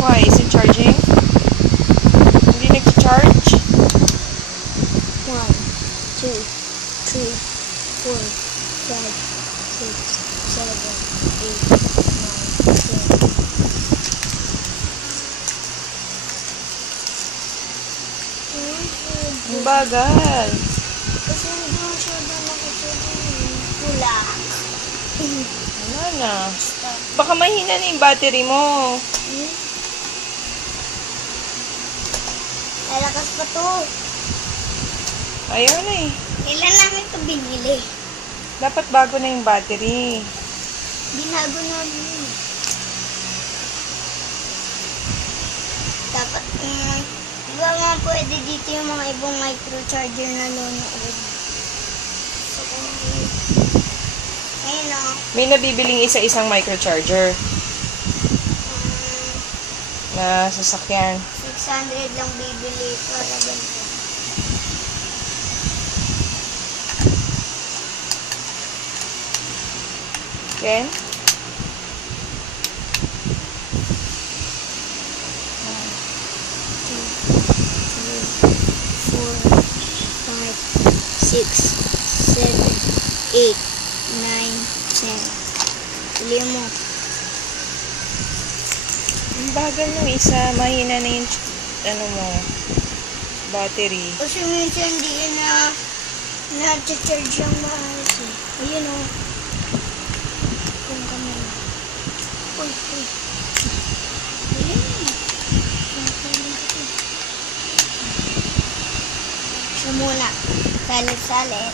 Why? Is it charging? Hindi nag-charge? 1, 2, 3, 4, 5, 6, 7, 8, 9, 10. Ang bagal. Kasi hindi mo siya ba pula. Wala na. Baka mahina na yung battery mo. Lalakas pa to. Ayaw na eh. Kailan namin ito binili? Dapat bago na yung battery. Binago namin. Dapat, di ba mga pwede dito yung mga ibang microcharger na nanonood? So, ayun o. May nabibiling isa-isang microcharger na sasakyan. 600 lang bibili para ganito. Ken? 6, 7, 8, 9, 10. Pili mo. Ang bagal nung isa. Mahina na yung ano mo, battery. Kasi minsan hindi na na-charge yung maayos eh. Ayun o. Kung kamera. Uy. Ayun. Siya muna. Salit-salit.